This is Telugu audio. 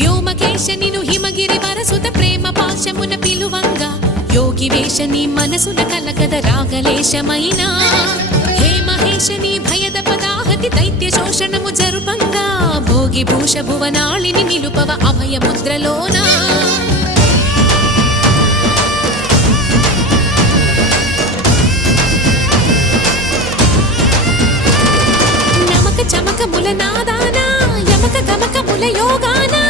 వ్యోమకేశ నిను హిమగిరి వరసుత ప్రేమ పాశమున పిలువంగా యోగి వేషని మనసున కలకద రాగలేశమైనా హే మహేశని భయద పదాహతి దైత్య శోషణము జరుపంగా భోగి భూష భువనాళిని నిలుపవ అభయ ముద్రలోనా నమక చమక ముల నాదానా యమక గమక ముల యోగానా